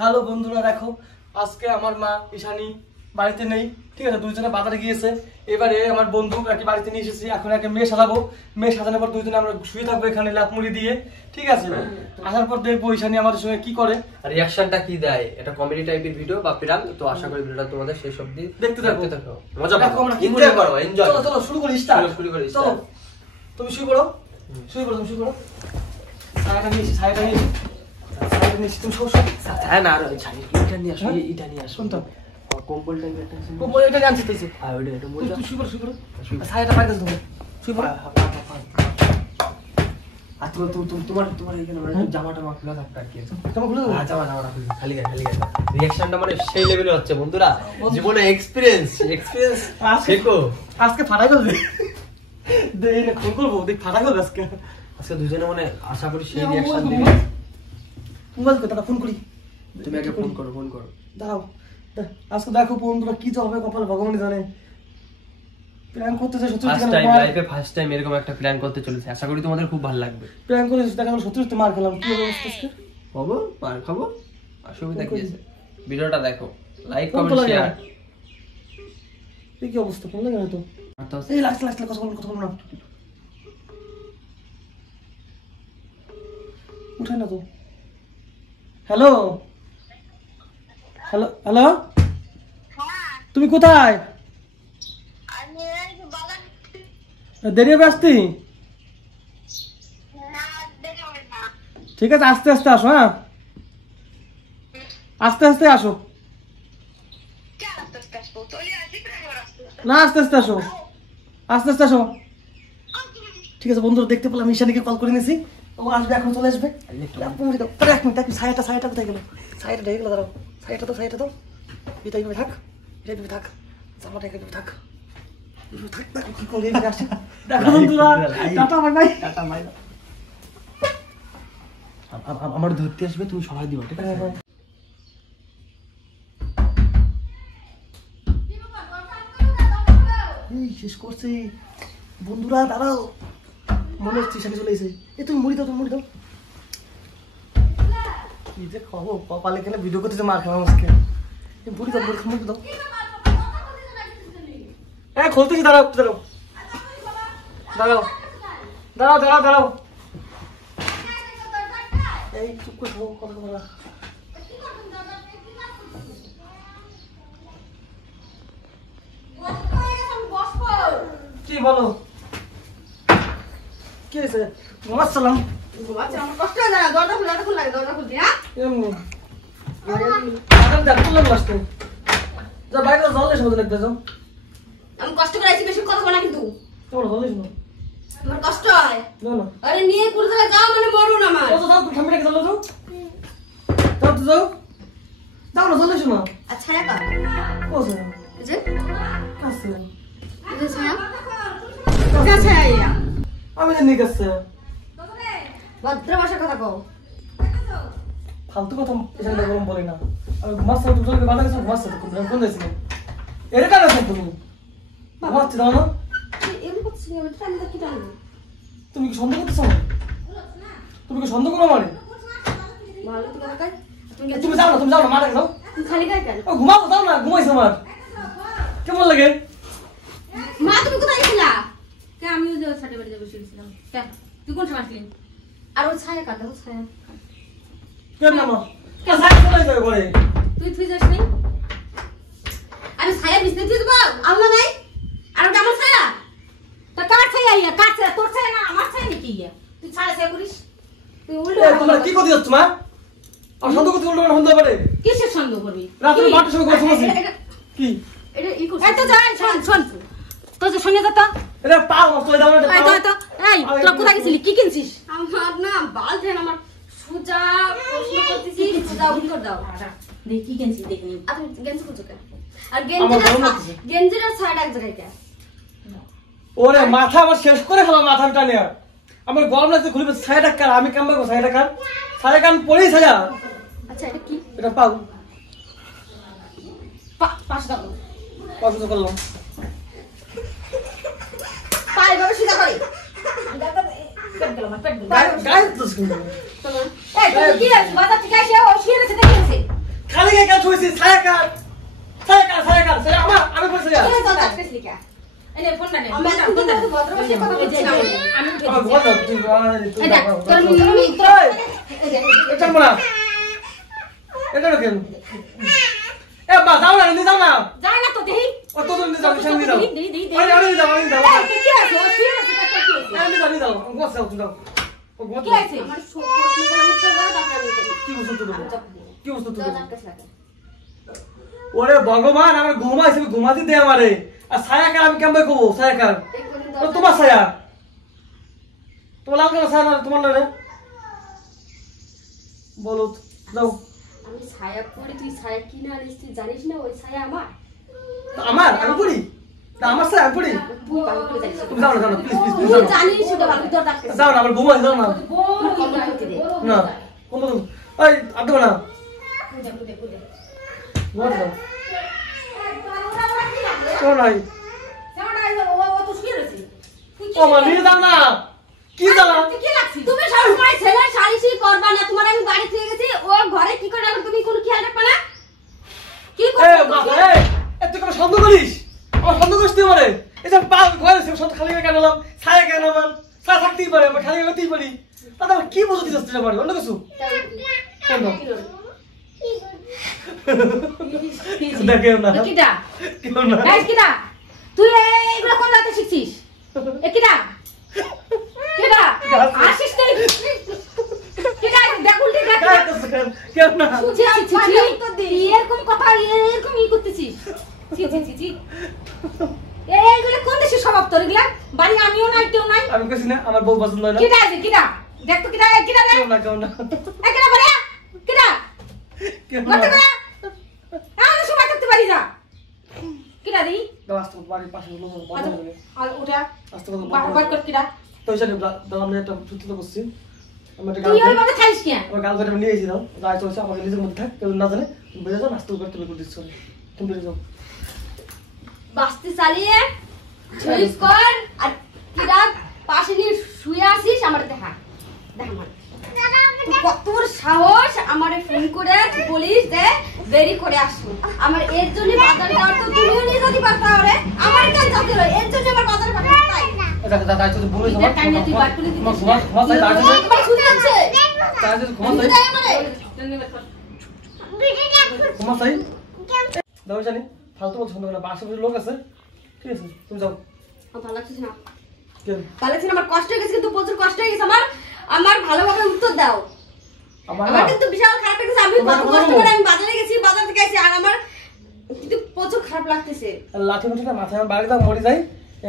Hello বন্ধুরা, দেখো আজকে আমার মা ঈশানী বাড়িতে নেই, ঠিক আছে, দুইজনে বাজারে গিয়েছে। এবারে আমার বন্ধু একটি বাড়িতে নিয়ে এসেছি, এখন একে মেয়ে সাজাবো। মেয়ে সাজানোর পর দুইজনে আমরা শুয়ে থাকবো এখানে লাফ মুড়ি দিয়ে, ঠিক আছে। আসার পর দেখবো ঈশানী আমাদের সঙ্গে কি করে, রিঅ্যাকশনটা কি দেয়। এটা কমেডি টাইপের ভিডিও বা প্র্যাঙ্ক, তো আশা করি ভিডিওটা তোমাদের শেষ অবধি দেখতে থাকো, মজা দেখো, পাবে, আমরা এনজয় করো, এনজয়। চলো চলো শুরু করি, স্টার্ট শুরু করি। চলো তুমি শুরু করো, শুরু করো, তুমি শুরু করো। সাইডটা নিয়েছি, সাইডটা নিয়েছি, সাইডটা নিয়েছি, তুমি সব হ্যাঁ না, আর এটা নিয়ে আসো, এটা নিয়ে আসো। শুনতো কম্বল টাইপের একটা আছে, কম্বল এটা জানছি তো। আর ওটা এটা মজা। তুই শুরু করো, শুরু করো, সাইডটা পাইতে দাও, শুরু করো। আর তোমার এখানে জামাটা খুলে থাকতে আর কি আছে, জামা খুলে দাও, জামাটা খুলে খালি গায়ে রিঅ্যাকশনটা মানে সেই লেভেলে হচ্ছে বন্ধুরা। জীবনে এক্সপেরিয়েন্স শেখো। আজকে ফাটাই করবে, দেই না ফোন করবো, দেখ ফাটাই করবে আজকে। আজকে দুজনে মানে আশা করি সেই রিঅ্যাকশন দিবে। মোবাইল করে দাদা ফোন করি, তুমি আগে ফোন করো। দাঁড়াও। আজকে দেখো বন্ধুরা কি হবে, কপাল ভগবানই জানে। প্ল্যান করতেছে সত্যি ফার্স্ট টাইম এরকম একটা প্ল্যান করতে চলেছে, আশা করি তোমাদের খুব ভালো লাগবে। প্ল্যান করে দেখা সত্যি সত্যি মার খেলাম, কি হবে আজকে? হবো মার খাবো, অসুবিধা কি আছে? ভিডিওটা দেখো, লাইক কমেন্ট শেয়ার। কি অবস্থা, ফোন লাগে না তো? এই লাস্ট কথা বলো না, উঠে না তো। হ্যালো হ্যালো হ্যালো, তুমি কোথায়? দেরি হবে আসতে? ঠিক আছে, আস্তে আস্তে আসো। হ্যাঁ, আস্তে আস্তে আসো না, আস্তে আস্তে আসো, আস্তে আস্তে আসো। ঠিক আছে বন্ধুরা, দেখতে পেলাম ঈশানীকে কল করে নিয়েছি, ও আসবে, এখন চলে আসবে। এক মিনিট, সাইডটা কোথায় গেল? সাইডটা ঢেকে গেল, দাঁড়াও। সাইডটা দাও, এটা এইভাবে থাক, জামাটা এইভাবে থাক। কি করে আসে দেখো বন্ধুরা, টাটা বাই। আমার ধরতে আসবে, তুমি সবাই দিও, ঠিক আছে? এই শেষ করছে বন্ধুরা, দাঁড়াও, মনে হচ্ছে ঈশানী চলে এসে। তুমি মুড়ি দাও, কি যে খাবো, কপালে কেন ভিডিও করতে মার খাবো আজকে। মুড়ি দাও, মুড়ি দাও। হ্যাঁ খুলতেছি, দাঁড়াও। এই চুপ করে কথা বলা। কি বলো, কি হয়েছে? ঘুমাচ্ছিলাম, কষ্ট হয় না, দরজা খুলতে হ্যাঁ? এমনি খুললাম আসতে। যা বাইরে জল এসে মতো লাগবে, যাও। আমি কষ্ট করে আছি, বেশি কথা বলা কিন্তু তোমার জল এসে আমার কষ্ট হয়। না আরে নিয়ে পুরো জায়গা যাও মানে মরুন আমার। যাও, ঠান্ডা রেখে যাও, যাও না, জল এসে না। আচ্ছা একা কোথায় এই যে আছে? এই যে ছায়া যা ছায়া ইয়া আমি জানি কাছে ভদ্র ভাষা কথা কও। ফালতু কথা এখানে গরম বলে না। আমি ঘুমাচ্ছি, তুমি জলকে বাধা গেছো, ঘুমাচ্ছি তো কোন যাইছি এর কারণে আছো তুমি ঘুমাচ্ছি, দাও না। এমন করছিস আমি তো আমি কি জানি। তুমি কি সন্দেহ করতেছো? তুমি কি সন্দেহ করো আমারে? ভালো তো কথা কই। তুমি যাও না, মারা যাও। তুমি খালি গায় কেন? ও ঘুমাবো, দাও না, ঘুমাইছো আমার কেমন লাগে? মা তুমি কোথায় গেছিলা? কে আমি ওই যে ছাটে বাড়িতে বসে ছিলাম। কে তুই কোন সময় আসলি? আর ওই ছায়া কাটা, ওই ছায়া কেন না মা, কে সাইড চলে যাবে ঘরে? তুই যাস নাই? আমি ছায়া বিছতে তুই দেব আল্লাহ নাই। আর ওটা আমার ছায়া, তা কার ছায়া ইয়া? কার ছায়া? তোর ছায়া না আমার ছায়া নাকি ইয়া? তুই ছায়া ছায়া করিস, তুই উল্টো তোমরা কি করতে যাচ্ছ মা? আর সন্দেহ করতে উল্টো হতে পারে। কিসের সন্দেহ করবি? রাতে 12টার সময় কথা বলছি কি এটা ই করছিস? এই তো যাই শোন তো যে শুনে যা তো এটা পাও নষ্ট হয়ে যাবে। এই তো এই তোরা কোথায় গেছিলি? কি কিনছিস? আমার না বাল দেন, আমার সুজা প্রশ্ন করতেছি, সুজা উত্তর দাও। দেখ কি কিনছিস দেখনি। আপনি গেঞ্জি কোথায় কেন? আর গেঞ্জির সাইড এক জায়গায় কেন? ওরে মাথা আমার শেষ করে ফেলা, মাথাটা নিয়ে আমার গরম লাগছে, খুলবে ছায়াটা কার? আমি কাম পাবো ছায়াটা কার? ছায়া কান পরেই ছায়া। আচ্ছা এটা কি? এটা পাও পাঁচ দাও, পছন্দ করলাম। পায়ে ভাবে সিধা করে গায়ে তো এই তুমি কি আছে বাজার থেকে এসে ও শিয়ারে সাথে গেছে নিয়ে কেন শুয়েছিস? ছায়া কার? ছায়া আমার, আমি বলছি না। তুই তো আটকেছিলি কে? এনে ফোনটা নে। আমি ভদ্রবাসী কথা বলছিলাম। আমি উঠে আমার দিছি। বল না, তুই এই দেখ, তোর আমি এটা বলা। এটা কেন? এ বা যাও না, নিয়ে যাও না। যাই না তো দেখি। ও তো নিয়ে যাও, নিয়ে যাও। দেই। আরে যাও। কি আছে? ও শুয়ে আছে তা কি আছে? নিয়ে যাও। গোছ যাও, যাও। ও গোছ। কি আছে? আমার প্রশ্ন উত্তর দাও তারপর আমি করব। কি বলছ তুই? কি বলছ তুই? তোর আটকেছিলি। ওরে ভগবান, আমার ঘুমাইছে, ঘুমাতে দে আমারে। আর ছায়া কার আমি কেমন কব? ছায়া কার? ও তোমার ছায়া। তোমার লাল কালার ছায়া না তোমার না রে? বলো যাও। আমি ছায়া পরে তুই ছায়া কিনে আনিস তুই জানিস না ওই ছায়া আমার আমার আমি পড়ি না, আমার ছায়া আমি পড়ি। তুই ভালো করে জানিস তুমি যাও না, যাও না, প্লিজ প্লিজ তুই যাও না। জানিস সেটা ভালো তোর ডাক্তার যাও না, আমার ঘুমাইছে, যাও না। বড় করতে দে না কোন ওই আদো না কুদে ঘুমাতে যাও। কেউ নাই। ও তো শুয়ে রয়েছে তুই ও মা নিয়ে যাও না। কি জ্বালা? কি লাগছিস তুমি সব সময় ছেলে সালিশি করবা না তোমার আমি বাড়ি থেকে গেছি ও ঘরে কি করে রাখো তুমি কোনো খেয়াল রাখবা না কি এ করছো মাথা এ তুই কেন সন্দেহ করিস? আমার সন্দেহ করিস তুই আমারে? এই যে পা ঘরে সব সব খালি কেন এলাম? ছায়া কেন আমার? ছায়া থাকতেই পারে, আমি খালি করতেই পারি। দাদা কি বুঝতে দিচ্ছিস তুই আমার? অন্য কিছু কোন দেখেও না, কিটা কেউ না। গাইস কিটা তুই এইগুলো কোন রাতে শিখছিস কিটা কিটা আসিস তুই কিটা দেখ উল্টে দেখ কেউ না। এরকম কথা এরকম ই করতেছিস ছি এইগুলো কোন দেশে স্বভাব তোর এগুলা বাড়ি আমিও নাই কেউ নাই আমি কইছি না আমার বউ পছন্দ হয় না। কিটা আছে কিটা দেখ তো কিটা দেখ কেউ না, কেউ না, কিটা বলে কিটা কেউ না। মত করে আমি সময় করতে পারি না কিটা দি দাও আসতে বাড়ির পাশে লোক বন্ধ হয়ে যাবে। আর ওটা আসতে কথা বারবার কর কিটা তো হিসাবে দাও আমি একটা সত্যি তো বলছি। আমি একটা তুই ওই গাল ভাবে খাইস কেন আমার গাল ধরে নিয়ে এসে দাও। গায়ে চলছে আমাকে নিজের মধ্যে থাক, কেউ না জানে। তুমি বেরিয়ে যাও, নাস্তা করতে বের করে দিচ্ছ। তুমি বেরিয়ে যাও। বাস্তি চালিয়ে সুইচ কর আর কিটা পাশে নিয়ে শুয়ে আসিস আমার দেখা দেখ আমার কত বড় সাহস আমারে ফোন করে বলিস যে দেরি করে আসবো আমার এর জন্য বাজারে যাওয়ার তো তুমিও নিয়ে যেতে পারতা ওরে আমার কেন যেতে হলো এর জন্য আমার বাজারে পাঠাতে তাই দাদা দাদা তুই বলে এটা টাইম তুই বার করে দিতে ঘুমা চাই দাদা আমার শুনে আছে দাদা ঘুমা চাই তাই আমারে ঘুমা চাই দাও জানি ফালতু বলছ না, বাসা বাড়ির লোক আছে। ঠিক আছে তুমি যাও। আমার ভালো লাগছে না কেন ভালো লাগছে না আমার কষ্ট হয়ে গেছে কিন্তু প্রচুর কষ্ট হয়ে গেছে আমার ভালোভাবে উত্তর দাও আমার আমার না কিন্তু বিশাল খারাপ লাগছে আমি কত কষ্ট করে আমি বাজারে গেছি বাজার থেকে এসে আর আমার কিন্তু প্রচুর খারাপ লাগতেছে লাঠি মুঠিটা মাথায় আমার বাড়ি দাও, মরে যাই।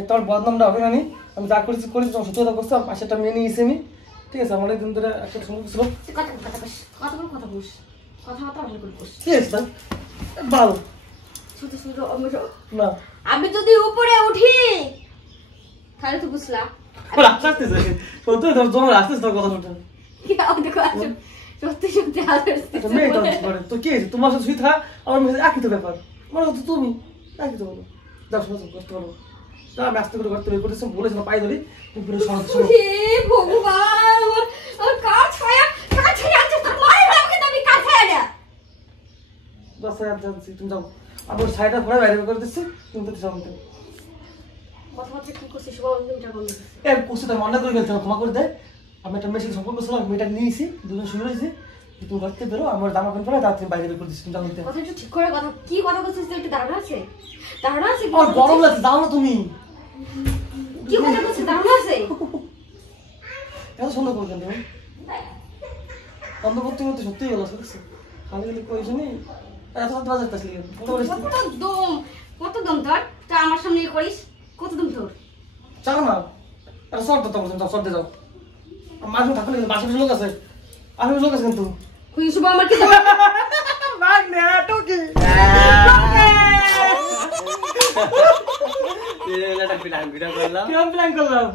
তোমার বদনামটা হবে না। আমি যা করেছি তোমার সত্যতা করছি, আমার পাশেরটা মেনে নিয়েছি আমি। ঠিক আছে আমার অনেকদিন ধরে একটা সময় ছিল। কথা বস কথা ভালো করে বস ঠিক আছে ভালো শুধু না আমি যদি উপরে উঠি তাহলে তো বুঝলা আসতেছে সত্যি তোমার আসতেছে তোর কথা শুনতে। কি আমাকে দেখো সত্যি আসছে মেয়েটা তো কি হয়েছে? তোমার সাথে শুই থাকা আমার মেয়ে একই তো ব্যাপার। মনে হতো তুমি একই তো বলো। যাও শোনো কষ্ট করো। আমি আস্তে করে করতে বের করেছি, বলেছিলাম পাই ধরি তুমি পুরো সহজ শোনো। হে ভগবান আমার কাজ ছায়া আছে তোর মায়ের আমাকে তুমি কাজ ছায়া না দশ হাজার জানছি, তুমি যাও। আমার সাইডটা ঘোরা বাইরে বের করে দিচ্ছি, তুমি তো যাও। কথাবার্তা কি করছিস বাবা তুমি বন্ধ করছি তো অনেক করে ফেলতে ক্ষমা করে দেয়। আমি একটা মেশিন সম্পর্ক ছিল, মেয়েটা নিয়েছি, দুজন শুয়ে রয়েছি। তুমি ঘরতে বেরো, আমার জামা প্যান্ট পরে তাড়াতাড়ি বাইরে বের করে দিচ্ছি, তুমি জানতে। কথা একটু ঠিক করে কথা কি কথা বলছিস তুই একটু ধারণা আছে আমার গরম লাগছে, যাও না তুমি। কি কথা বলছিস ধারণা আছে এত সুন্দর করছেন তুমি অন্ধভর্তি মধ্যে সত্যিই গেল বুঝছো। খালি খালি কইস নি এত বাজার আসলি কত দম তোর তা আমার সামনে করিস কত দম তোর চাও না এটা শর্ট তো বলছেন, শর্টে যাও। মাঝে থাকলে কিন্তু বাসা লোক আছে, আশেপাশে লোক আছে কিন্তু। খুই শুভ আমার কি ভাগ নে টুকি এটা প্ল্যান করলাম। কি প্ল্যান করলাম?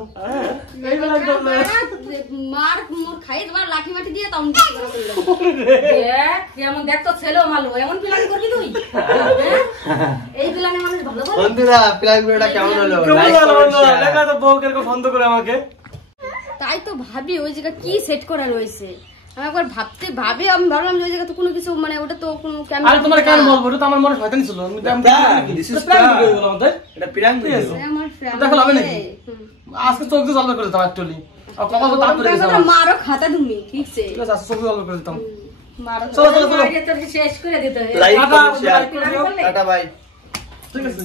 এই প্ল্যান করলাম। মার মোর খাই তোমার লাঠি মাটি দিয়ে তখন দেখ কেমন দেখ তো ছেলে মালো এমন প্ল্যান করবি তুই এই প্ল্যানে মানুষ ভালো বলে বন্ধুরা প্ল্যান করাটা কেমন হলো? দেখা তো বউ কেরকম বন্ধ করে আমাকে। তাই তো ভাবি ওই জায়গা কি সেট করা রয়েছে আমি একবার ভাবি আমি ভাবলাম যে ওই জায়গা তো কোনো কিছু মানে ওটা তো কোনো ক্যামেরা আরে তোমার কেন বলবো এটা তো আমার মনে শয়তানি ছিল এটা প্র্যাঙ্ক ভিডিও আমার ফ্রেন্ড দেখা হবে নাকি আজকে চোখ দিয়ে জল করে দিতাম অ্যাকচুয়ালি আর কপাল তো তাপ করে দিতাম মারো খাতা তুমি ঠিক আছে ঠিক আছে আজকে চোখ দিয়ে জল করে দিতাম মারো চলো চলো চলো শেষ করে দিতে like comment share tata bye ঠিক আছে